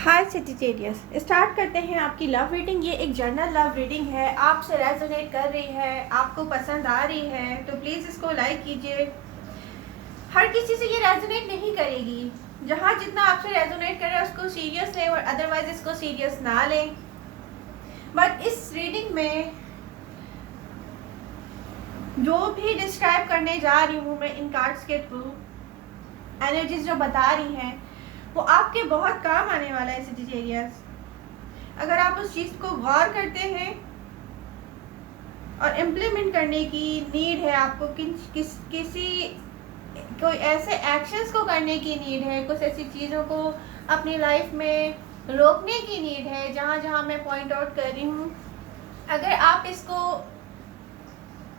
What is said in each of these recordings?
हाय Sagittarius, start करते हैं आपकी लव रीडिंग। ये एक जनरल लव रीडिंग है, आपसे रेजोनेट कर रही है, आपको पसंद आ रही है तो प्लीज़ इसको लाइक कीजिए। हर किसी से ये रेजोनेट नहीं करेगी, जहाँ जितना आपसे रेजोनेट कर रहा है उसको सीरियस लें और अदरवाइज इसको सीरियस ना लें। बट इस रीडिंग में जो भी डिस्क्राइब करने जा रही हूँ मैं इन कार्ड्स के थ्रू, एनर्जीज जो बता रही हैं वो आपके बहुत काम आने वाला है सेजिटेरियस। अगर आप उस चीज़ को गौर करते हैं और इम्प्लीमेंट करने की नीड है आपको, किसी कोई ऐसे एक्शंस को करने की नीड है, कुछ ऐसी चीज़ों को अपनी लाइफ में रोकने की नीड है जहाँ जहाँ मैं पॉइंट आउट कर रही हूँ। अगर आप इसको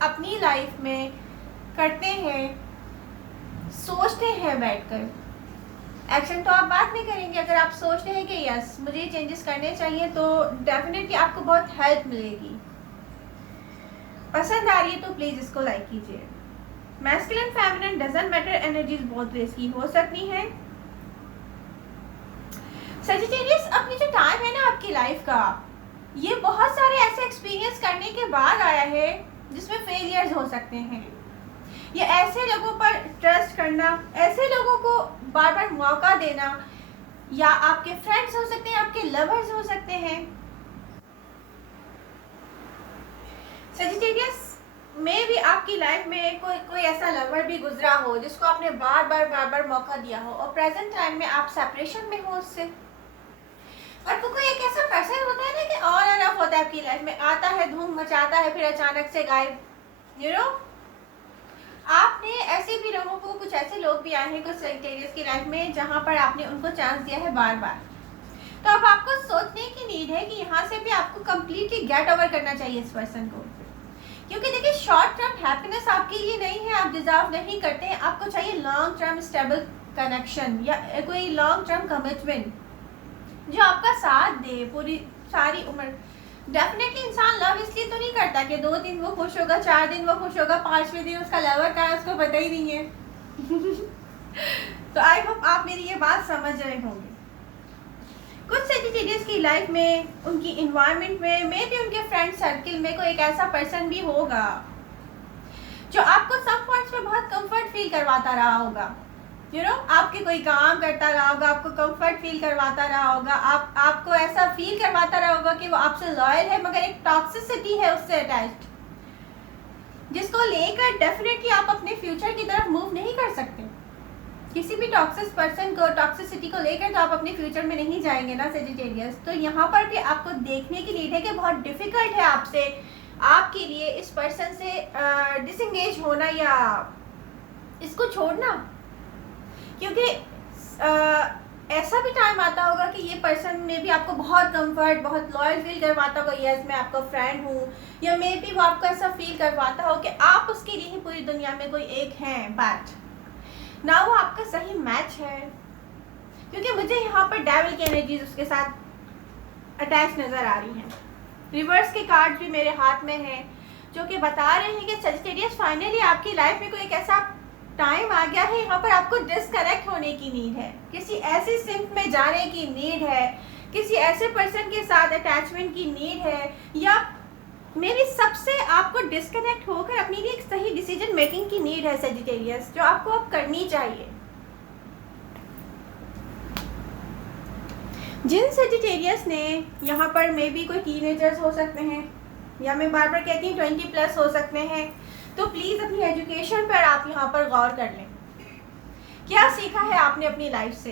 अपनी लाइफ में करते हैं, सोचते हैं बैठकर, एक्शन तो आप बात नहीं करेंगे, अगर आप सोचते हैं कि यस मुझे ये चेंजेस करने चाहिए तो डेफिनेटली आपको बहुत हेल्प मिलेगी। पसंद आ रही है तो प्लीज़ इसको लाइक कीजिए। Masculine feminine doesn't matter, energies बहुत रेस की हो सकती हैं। सेजिटेरियस, अपनी जो टाइम है ना आपकी लाइफ का, ये बहुत सारे ऐसे एक्सपीरियंस करने के बाद आया है जिसमें फेलियर्स हो सकते हैं। ये ऐसे लोगों पर ट्रस्ट करना, ऐसे लोगों को बार बार मौका देना, या आपके फ्रेंड्स हो सकते हैं, आपके लवर्स हो सकते हैं। सेजिटेरियस में भी आपकी लाइफ में कोई ऐसा लवर भी गुजरा हो जिसको आपने बार बार मौका दिया हो और प्रेजेंट टाइम में आप सेपरेशन में हो उससे। और कोई एक ऐसा पर्सन होता है ना कि ऑन एंड ऑफ होता है आपकी लाइफ में, आता है, धूम मचाता है, फिर अचानक से गायब। आपने ऐसे भी लोगों को, कुछ ऐसे लोग भी आए हैं कुछ सेजिटेरियस की लाइफ में जहां पर आपने उनको चांस दिया है बार बार। तो अब आपको सोचने की नीड है कि यहाँ से भी आपको कंप्लीटली गेट ओवर करना चाहिए इस पर्सन को, क्योंकि देखिए शॉर्ट टर्म हैप्पीनेस आपके लिए नहीं है, आप डिजर्व नहीं करते हैं। आपको चाहिए लॉन्ग टर्म स्टेबल कनेक्शन या कोई लॉन्ग टर्म कमिटमेंट जो आपका साथ दे पूरी सारी उम्र। डेफिनेटली इंसान लव इसलिए तो नहीं करता कि 2 दिन वो खुश होगा, 4 दिन वो खुश होगा, 5वें दिन उसका लवर कहाँ है उसको पता ही नहीं है। तो आई होप आप मेरी ये बात समझ रहे होंगे। कुछ सेजिटेरियस की लाइफ में, उनकी इन्वायरमेंट में, मे भी उनके फ्रेंड सर्किल में कोई एक ऐसा पर्सन भी होगा जो आपको सम पॉइंट्स में बहुत कंफर्ट फील करवाता रहा होगा। आपके कोई काम करता रहा होगा, आपको कंफर्ट फील करवाता रहा होगा, आपको ऐसा फील करवाता रहा होगा कि वो आपसे लॉयल है, मगर एक टॉक्सिसिटी है उससे अटैच्ड, जिसको लेकर डेफिनेटली आप अपने फ्यूचर की तरफ मूव नहीं कर सकते। किसी भी टॉक्सिक पर्सन को, टॉक्सिसिटी को लेकर तो आप अपने फ्यूचर में नहीं जाएंगे ना सेजिटेरियस। तो यहाँ पर भी आपको देखने की नीड है कि बहुत डिफिकल्ट है आपसे, आपके लिए इस पर्सन से डिसएंगेज होना या इसको छोड़ना, क्योंकि ऐसा भी टाइम आता होगा कि ये पर्सन में भी आपको बहुत कंफर्ट, बहुत लॉयल फील करवाता होगा, यस मैं आपका फ्रेंड हूँ, या मे भी वो आपको ऐसा फील करवाता हो कि आप उसके लिए ही पूरी दुनिया में कोई एक हैं, बट ना वो आपका सही मैच है। क्योंकि मुझे यहाँ पर डेविल की एनर्जीज उसके साथ अटैच नज़र आ रही हैं। रिवर्स के कार्ड भी मेरे हाथ में हैं जो कि बता रहे हैं कि सेजिटेरियस फाइनली आपकी लाइफ में कोई एक ऐसा टाइम आ गया है, यहाँ पर आपको डिस्कनेक्ट होने की नीड है, किसी ऐसी सिंक में जाने की नीड है, किसी ऐसे पर्सन के साथ अटैचमेंट की नीड है, या मेरी सबसे आपको डिस्कनेक्ट होकर अपनी लिए एक सही डिसीजन मेकिंग की नीड है सेजिटेरियस, जो आपको अब करनी चाहिए। जिन सेजिटेरियस ने यहाँ पर मे बी कोई टीनेजर्स हो सकते हैं, या मैं बार बार कहती हूँ 20+ हो सकते हैं, तो प्लीज़ अपनी एजुकेशन पर आप यहाँ पर गौर कर लें। क्या सीखा है आपने अपनी लाइफ से?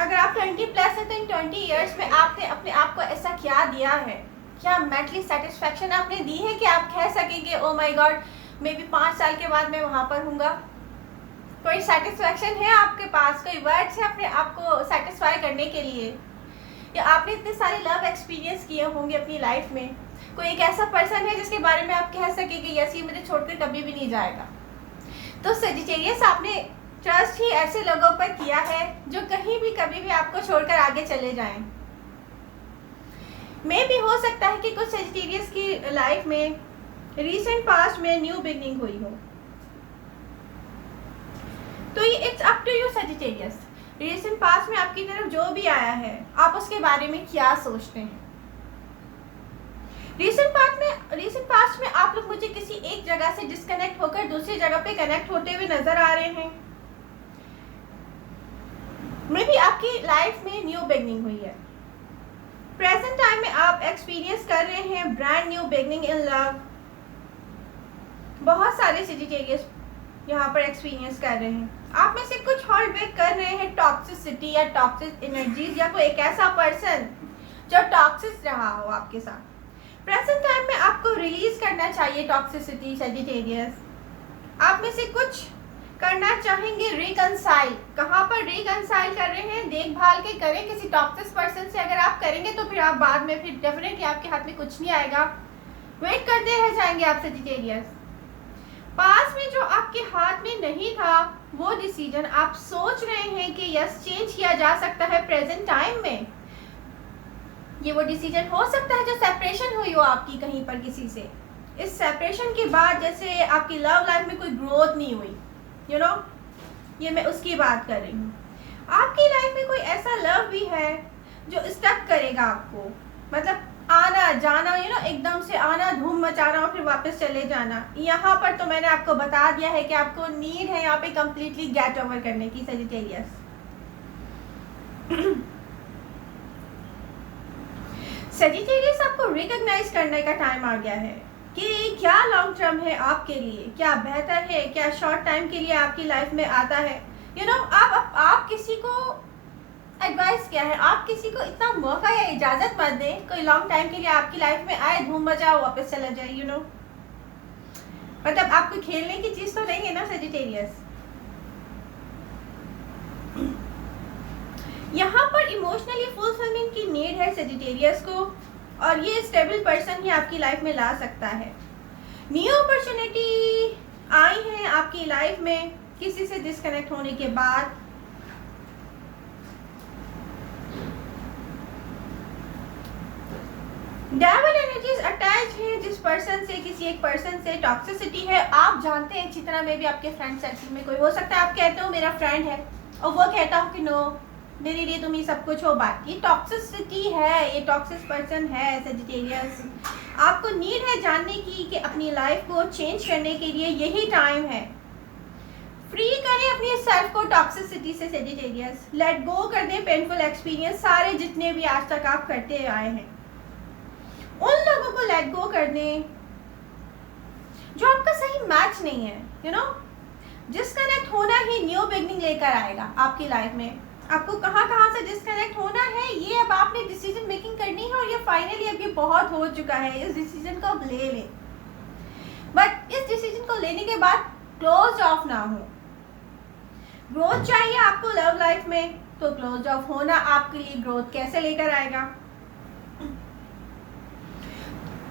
अगर आप 20+ हैं तो इन 20 ईयर्स में आपने अपने आप को ऐसा क्या दिया है, क्या मेंटली सेटिस्फैक्शन आपने दी है कि आप कह सकेंगे oh my God may be 5 साल के बाद मैं वहाँ पर हूँगा? कोई सेटिस्फैक्शन है आपके पास, कोई वर्ड्स है अपने आप को सेटिस्फाई करने के लिए? या आपने इतने सारे लव एक्सपीरियंस किए होंगे अपनी लाइफ में, कोई एक ऐसा पर्सन है जिसके बारे में आप कह सकेंगे यस ये मुझे छोड़कर कभी भी नहीं जाएगा? तो सेजिटेरियस, आपने ट्रस्ट ही ऐसे लोगों पर किया है जो कहीं भी कभी भी आपको छोड़कर आगे चले जाएं। मे भी हो सकता है कि कुछ सेजिटेरियस की लाइफ में रीसेंट पास्ट में न्यू बिगनिंग हुई हो, तो ये it's up to you Sagittarius. Recent past में आपकी तरफ जो भी आया है आप उसके बारे में क्या सोचते हैं? रिसेंट पास्ट में आप लोग मुझे किसी एक जगह से डिस्कनेक्ट होकर दूसरी जगह पे कनेक्ट होते हुए नजर आ रहे हैं। मे बी आपकी लाइफ में न्यू बिगनिंग हुई है। प्रेजेंट टाइम में आप एक्सपीरियंस कर रहे हैं brand new beginning in love. बहुत सारे सजिटेरियस यहाँ पर एक्सपीरियंस कर रहे हैं। आप में से कुछ हॉल्ड बैक कर रहे हैं टॉक्सिसिटी या टॉक्सिक एनर्जीज या कोई एक ऐसा पर्सन जो टॉक्सिक रहा हो आपके साथ। प्रेजेंट टाइम में आपको रिलीज करना चाहिए टॉक्सिसिटी सजिटेरियस। आप में से कुछ करना चाहेंगे रिकंसाइल। कहाँ पर रिकंसाइल कर रहे हैं? देखभाल के करें किसी टॉक्सिक पर्सन से। अगर आप करेंगे तो फिर आप बाद में फिर डेफिनेटली आपके हाथ में कुछ नहीं आएगा, वेट करते रह जाएंगे आप सजिटेरियस। पास में जो आपके हाथ में नहीं था वो डिसीजन आप सोच रहे हैं कि यस चेंज किया जा सकता है प्रेजेंट टाइम में। ये वो डिसीजन हो सकता है जो सेपरेशन हुई हो आपकी कहीं पर किसी से। इस सेपरेशन के बाद जैसे आपकी लव लाइफ में कोई ग्रोथ नहीं हुई, यू नो, ये मैं उसकी बात कर रही हूँ। आपकी लाइफ में कोई ऐसा लव भी है जो स्टक करेगा आपको, मतलब आना जाना, यू नो, एकदम से आना धूम मचाना और फिर वापस चले जाना। यहाँ पर तो मैंने आपको बता दिया है कि आपको नीड है यहाँ पे कंप्लीटली गेट ओवर करने की सजिटेरियस। सजिटेरियस आपको रिकॉग्नाइज करने का टाइम आ गया है कि क्या लॉन्ग टर्म है आपके लिए, क्या बेहतर है, क्या शॉर्ट टाइम के लिए आपकी लाइफ में आता है। यू नो, आप किसी को एडवाइस क्या है, आप किसी को इतना मौका या इजाजत मत दें कोई लॉन्ग टाइम के लिए आपकी लाइफ में आए, धूम मचाओ, वापस चला जाए। यू नो, मतलब आपको खेलने की चीज तो नहीं है ना सजिटेरियस। यहाँ पर इमोशनली फुलफिलमेंट की नीड है सजिटेरियस को, और ये स्टेबल पर्सन ही आपकी लाइफ में ला सकता है। न्यू अपॉर्चुनिटी आई है आपकी लाइफ में किसी से डिस्कनेक्ट होने के बाद। डेविल एनर्जीज अटैच है जिस पर्सन से, किसी एक पर्सन से टॉक्सिसिटी है। आप जानते हैं अच्छी तरह में भी आपके फ्रेंड सर्कल में कोई हो सकता है, आप कहते हो मेरा फ्रेंड है और वो कहता हो कि नो मेरे लिए तुम ही सब कुछ हो। बात ये टॉक्सिसिटी है, ये टॉक्सिक पर्सन है सजिटेरियस। आपको नीड है जानने की कि अपनी लाइफ को चेंज करने के लिए यही टाइम है। फ्री करें अपनी सेल्फ को टॉक्सिसिटी से सजिटेरियस। लेट गो कर दें पेनफुल एक्सपीरियंस सारे जितने भी आज तक आप करते आए हैं, उन लोगों को लेट गो कर दें जो आपका सही मैच नहीं है। यू नो, डिस्कनेक्ट होना ही न्यू बिगनिंग लेकर आएगा आपकी लाइफ में। आपको कहाँ कहाँ से डिस्कनेक्ट होना है ये अब आपने डिसीजन मेकिंग करनी है, और ये फाइनली अब ये बहुत हो चुका है। इस डिसीजन को अब ले लें, बट इस डिसीजन को लेने के बाद क्लोज ऑफ ना हो। ग्रोथ चाहिए आपको लव लाइफ में, तो क्लोज ऑफ होना आपके लिए ग्रोथ कैसे लेकर आएगा।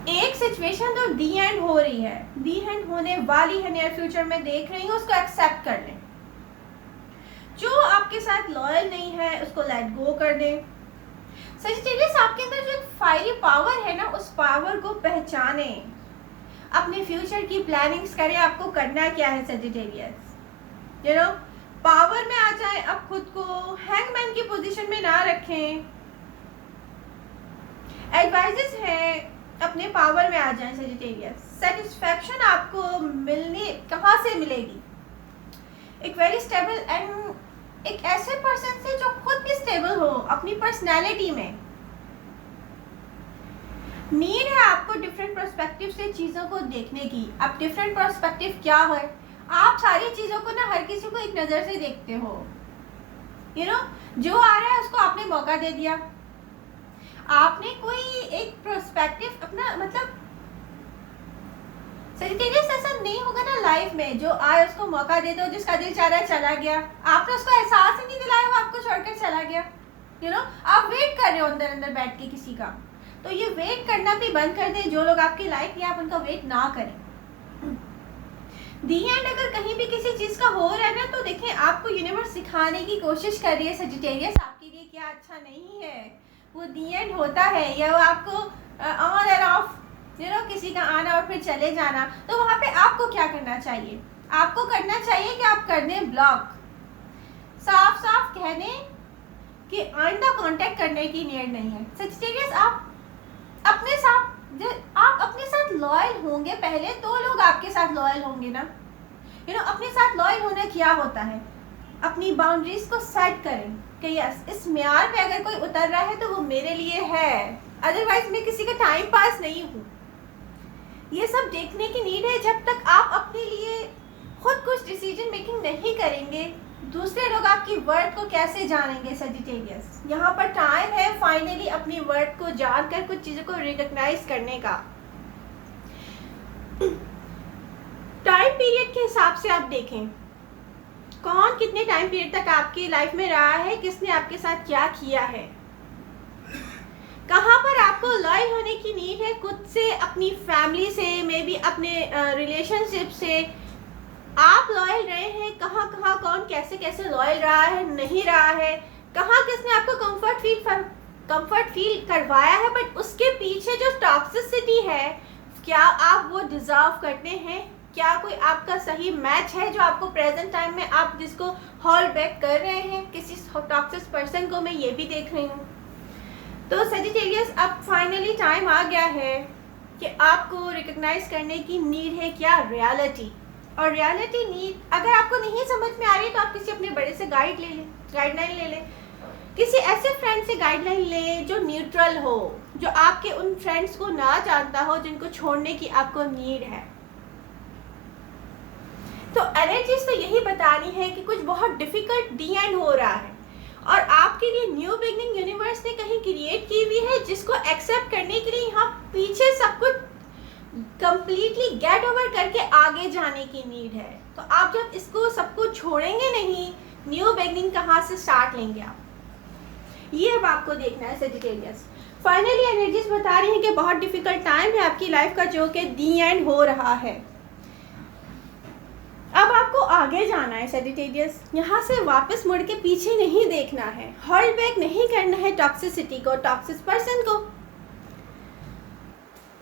एक सिचुएशन जो दी एंड हो रही है, दी एंड होने वाली है, नियर फ्यूचर में देख रही हूँ, उसको एक्सेप्ट कर लें। जो आपके साथ लॉयल नहीं है उसको लेट गो कर दें। सजिटेरियस आपके अंदर जो एक फायरी पावर है ना, उस पावर को पहचाने, अपने फ्यूचर की प्लानिंग्स करें। आपको करना क्या है सजिटेरियस, यू नो, पावर में आ जाए। अब खुद को हैंगमैन की पोजीशन में ना रखें। एडवाइजेस है अपने पावर में आ जाए सजिटेरियस। सेटिस्फैक्शन आपको मिलने कहाँ से मिलेगी? एक वेरी स्टेबल एंड एक ऐसे पर्सन से जो खुद भी स्टेबल हो अपनी पर्सनैलिटी में। नीड है आपको डिफरेंट पर्सपेक्टिव से चीज़ों को देखने की। अब डिफरेंट पर्सपेक्टिव क्या है? आप सारी चीज़ों को ना हर किसी को एक नज़र से देखते हो। यू नो, जो आ रहा है उसको आपने मौका दे दिया। आपने कोई एक पर्सपेक्टिव अपना, मतलब सजिटेरियस ऐसा नहीं होगा ना लाइफ में, जो आए उसको मौका दे दो, जिसका दिल चाह रहा है चला गया। आपने उसको एहसास ही नहीं दिलाया, वो आपको छोड़कर चला गया। यू नो, आप वेट कर रहे हो अंदर अंदर बैठ के किसी का, तो ये वेट करना भी बंद कर दें। जो लोग आपकी लाइफ में, आप उनका वेट ना करें। दी एंड अगर कहीं भी किसी चीज़ का हो रहा है ना, तो देखें आपको यूनिवर्स सिखाने की कोशिश कर रही है सजिटेरियस आपके लिए क्या अच्छा नहीं है। वो दी एंड होता है, या वो आपको on end of, you know, किसी का आना और फिर चले जाना। तो वहाँ पे आपको क्या करना चाहिए? आपको करना चाहिए कि आप कर दें ब्लॉक। साफ साफ कह दें कि आइंदा कांटेक्ट करने की नीड नहीं है। सजिटेरियस आप अपने साथ लॉयल होंगे पहले तो लोग आपके साथ लॉयल होंगे ना। अपने साथ लॉयल होना क्या होता है, अपनी बाउंड्रीज को सेट करें कि यस इस म्यार पे अगर कोई उतर रहा है तो वो मेरे लिए है, अदरवाइज मैं किसी का टाइम पास नहीं हूँ। ये सब देखने की नीड है। जब तक आप अपने लिए खुद कुछ डिसीजन मेकिंग नहीं करेंगे, दूसरे लोग आपकी वर्थ को कैसे जानेंगे। सजिटेरियस यहाँ पर टाइम है फाइनली अपनी वर्थ को जानकर कुछ चीज़ों को रिकॉग्नाइज करने का। टाइम पीरियड के हिसाब से आप देखें कौन कितने टाइम पीरियड तक आपकी लाइफ में रहा है, किसने आपके साथ क्या किया है, कहाँ पर आपको लॉयल होने की नीड है, खुद से, अपनी फैमिली से, मे बी अपने रिलेशनशिप से आप लॉयल रहे हैं, कहाँ कहाँ कौन कैसे कैसे लॉयल रहा है, नहीं रहा है, कहाँ किसने आपको कंफर्ट फील करवाया है, बट उसके पीछे जो टॉक्सिसिटी है क्या आप वो डिजर्व करते हैं, क्या कोई आपका सही मैच है जो आपको प्रेजेंट टाइम में आप जिसको होल्ड बैक कर रहे हैं किसी टॉक्सिक पर्सन को। मैं ये भी देख रही हूँ। तो सजिटेरियस अब फाइनली टाइम आ गया है कि आपको रिकॉग्नाइज करने की नीड है क्या रियलिटी। और रियलिटी नीड अगर आपको नहीं समझ में आ रही तो आप किसी अपने बड़े से गाइडलाइन ले लें, किसी ऐसे फ्रेंड से गाइडलाइन ले जो न्यूट्रल हो, जो आपके उन फ्रेंड्स को ना जानता हो, जिनको छोड़ने की आपको नीड है। तो एनर्जीज तो यही बता रही है कि कुछ बहुत डिफिकल्ट दी एंड हो रहा है और आपके लिए न्यू बिगनिंग यूनिवर्स ने कहीं क्रिएट की हुई है, जिसको एक्सेप्ट करने के लिए यहाँ पीछे सब कुछ कंप्लीटली गेट ओवर करके आगे जाने की नीड है। तो आप जब इसको सब कुछ छोड़ेंगे नहीं, न्यू बिगनिंग कहाँ से स्टार्ट लेंगे आप, ये अब आपको देखना है। सजिटेरियस फाइनली एनर्जीज बता रही हैं कि बहुत डिफिकल्ट टाइम है आपकी लाइफ का जो कि दी एंड हो रहा है। अब आपको आगे जाना है सजिटेरियस, यहाँ से वापस मुड़ के पीछे नहीं देखना है, होल्ड बैक नहीं करना है टॉक्सिसिटी को, टॉक्सिक पर्सन को।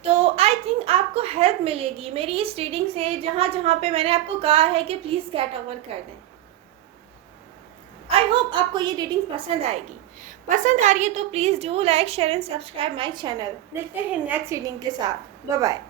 तो आई थिंक आपको हेल्प मिलेगी मेरी इस रीडिंग से, जहाँ जहाँ पे मैंने आपको कहा है कि प्लीज़ गेट ओवर कर दें। आई होप आपको ये रीडिंग पसंद आएगी। पसंद आ रही है तो please do like share and subscribe my channel. मिलते हैं नेक्स्ट रीडिंग के साथ। Bye bye.